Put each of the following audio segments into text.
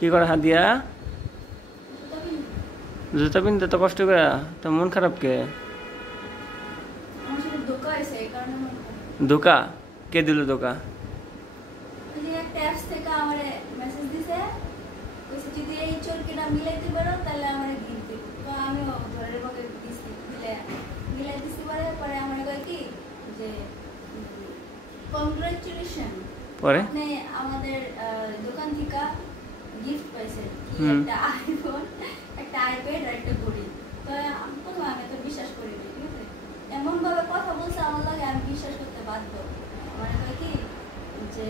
কি করে হাত দিয়া জুতা পিনতে তো কষ্ট করে তো মন খারাপ কে ধোকা কে দিল ধোকা কংগ্রাচুলেশন পরে আপনি আমাদের দোকান থেকে গিফট পাইছেন কি একটা আইফোন একটা আইপ্যাড আর একটা ঘড়ি তো আমি তো বিশ্বাস করি না ঠিক আছে এমন ভাবে কথা বলছে আমার লাগে আমি বিশ্বাস করতে বাধ্য মানে কয় কি যে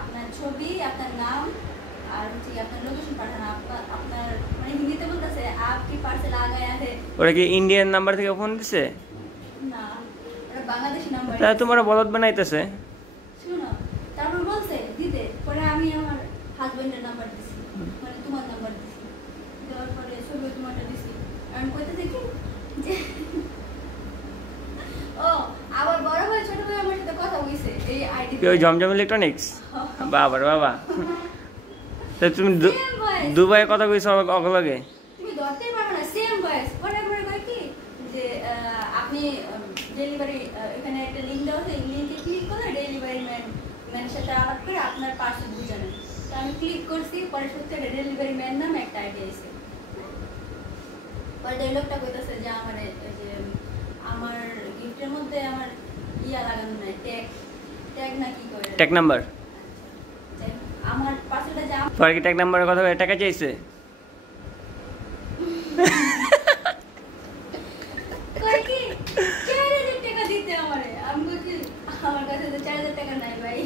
আপনার ছবি আপনার নাম আর হচ্ছে আপনার লোকেশন পাঠানো আপনার মানে হিন্দিতে বলতেছে আপকি পার্সেল आ गया है ওরা কি ইন্ডিয়ান নাম্বার থেকে ফোন দিছে না ওরা বাংলাদেশি নাম্বার তা তোমরা বলদ বানাইতেছে শুনো তারপর বলছে দিতে পরে আমি আমার হাজবেন্ডের নাম্বার দিছি মানে তোমার নাম্বার দিছি দেওয়ার পরে ছবি তোমারটা দিছি আমি কইতে দেখি যে ও আবার বড় ভাই ছোট ভাই আমার সাথে কথা কইছে এই আইডি কি ওই জমজম ইলেকট্রনিক্স বাবা রে বাবা তো তুমি দুবাইয়ে কথা কইছো অগলগে তুমি ধরতেই পারবে না সেম ভয়েস পরে পরে কই কি যে আপনি ডেলিভারি এখানে একটা লিংক দেওয়া আছে লিংকে ক্লিক করে ডেলিভারি ম্যানের সাথে আলাপ করে আপনার পার্সেল বুঝানো তো আমি ক্লিক করছি পরে সত্যি ডেলিভারি ম্যান নামে একটা আইডিয়া এসে পরে এই লোকটা কইতাছে যে আমার গিফটের মধ্যে আমার ইয়া লাগানো নাই ট্যাগ না কি কয় ট্যাগ নাম্বার আমার পার্সেলটা যা পরে কি ট্যাগ নাম্বারের কথা টাকা চাইছে কই কি 4000 টাকা দিতে আমারে আমি কই আমার কাছে তো 4000 টাকা নাই ভাই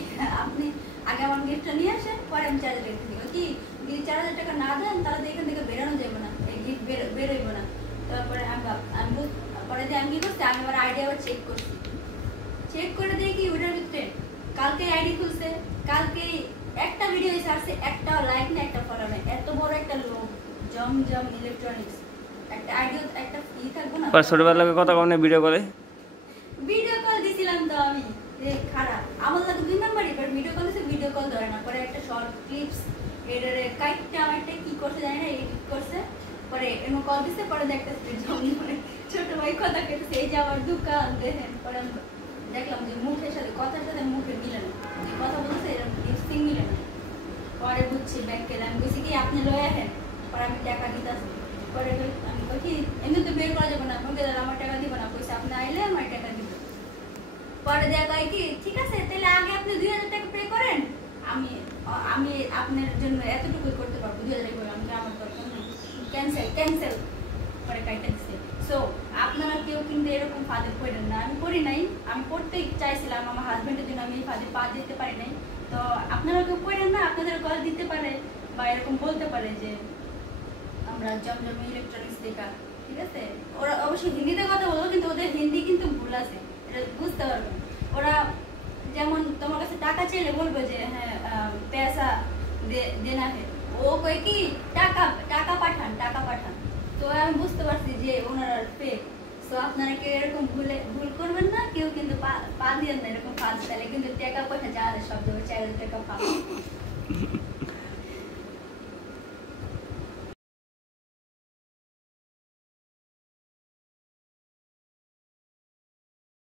আপনি আগে আমার গিফটটা নিয়ে আসেন পরে আমি 4000 টাকা দিব কি যদি 4000 টাকা না দেন তাহলে এখান থেকে বেরানো যাবে না এই গিফট বেরোইব না তারপরে আমি পরে যে আমি কি করছি আমি আমার আইডি আবার চেক করে দেখি ওটার ভিতরে কালকে আইডি খুলছে কালকে একটা ভিডিও ছাড়ছে একটা লাইক না একটা ফলো না এত বড় একটা লোক জমজম ইলেকট্রনিক্স একটা আইডিও একটা ফ্রি থাকবো না পর ছোটবেলার কথা কোনে ভিডিও কল দিছিলাম তো আমি খারাপ আমার লাগে 2 নাম্বারই বাট ভিডিও কল ধরে না পরে একটা শর্ট ক্লিপস এটারে কাইটটা আমারটা কি করতে জানি না এডিট করছে পরে এমন কল দিছে পরে দেখতেছে জমজম ছোট ভাই কথা কইতেছে এই যে আমার দোকান দেখেন পরে দেখলাম যে মুখের সাথে কথার সাথে মুখের মিলে না যে কথা বলছে এরকম লিপসিং মিলে না পরে বুঝছি ব্যাংকে আমি কইছি কি আপনি লয়ে আহেন পরে আমি টাকা দিতাছি পরে আমি কই কি এমনি তো বের করা যাবে না বলতে আমার টাকা দিব না কইছে আপনি আইলে আমার টাকা দিব পরে দেখা কি ঠিক আছে তাহলে আগে আপনি 2000 টাকা পে করেন আমি আপনার জন্য এতটুকু করতে পারবো 2000 টাকা আমি আমার দরকার নেই ক্যান্সেল পরে কাইটা দিছে সো আপনারা কেউ কিন্তু এরকম ফাঁদে পড়েন না আমি করি নাই আমি পড়তে চাইছিলাম আমার হাজবেন্ডের জন্য আমি এই ফাঁদে পা দিতে পারি নাই তো আপনারা কেউ পড়েন না আপনাদের কল দিতে পারে বা এরকম বলতে পারে যে আমরা জমজম ইলেকট্রনিক্স দেখা ঠিক আছে ওরা অবশ্যই হিন্দিতে কথা বলবো কিন্তু ওদের হিন্দি কিন্তু ভুল আছে এটা বুঝতে পারবেন ওরা যেমন তোমার কাছে টাকা চাইলে বলবে যে হ্যাঁ পয়সা দেনা है ও কই কি টাকা পাঠান তো আমি বুঝতে পারছি যে ওনারা ফেক সো আপনারা কেউ এরকম ভুল করবেন না কেউ কিন্তু পা দিয়েন না এরকম ফালতু তাহলে কিন্তু টাকা পয়সা যা সব দেবে 4000 টাকা পাবেন